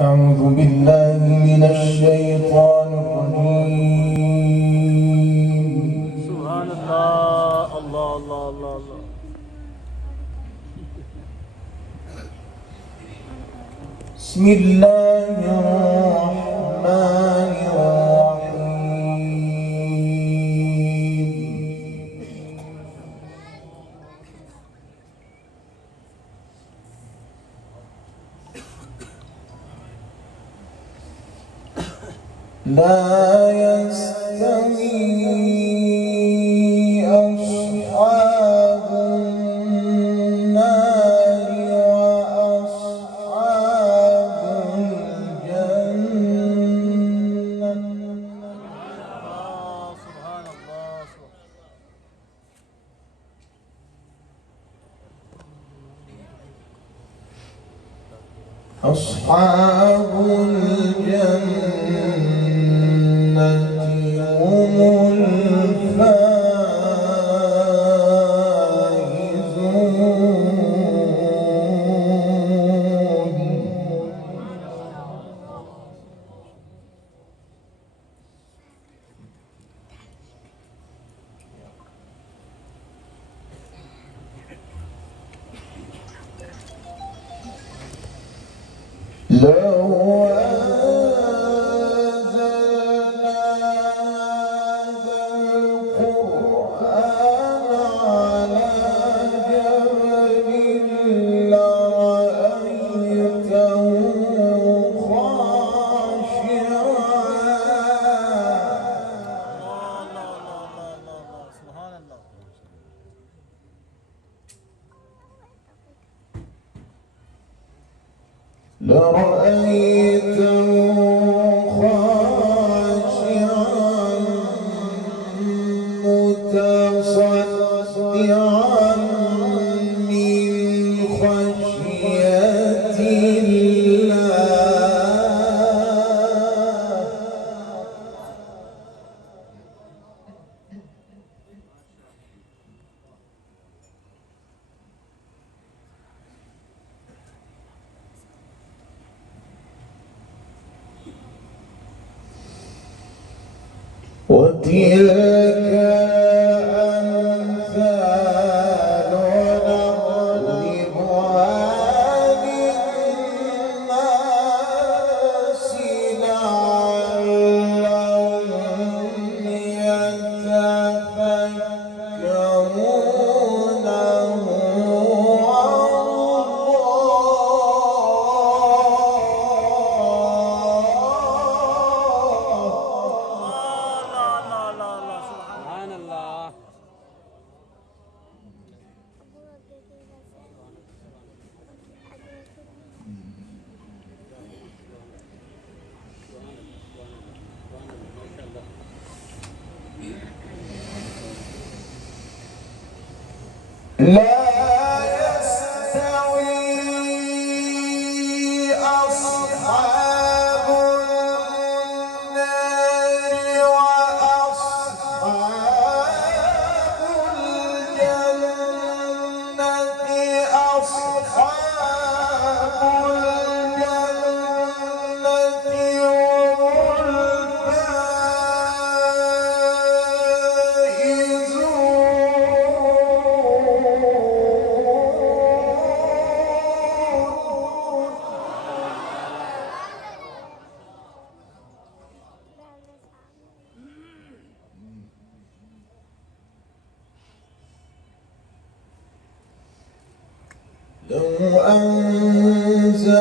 أعوذ بالله من الشيطان الرجيم. سبحان الله. الله الله الله الله. بسم الله الرحمن الرحيم. لا يستوي أصحاب النار وأصحاب الجنة. سبحان الله. أصحاب الجنة هم الفائزون. لو أنزلنا هذا القرآن على جبل لرأيته خاشعا سبحان الله. لرأيته خاشعا متصدعا من خشية الله. وتلك أمثال نضربها للناس لعلهم يتفكرون. سبحان الله. لا يستوي أصحاب النار وأصحاب الجنة. أصحاب الجنة هم الفائزون. لو أنزلنا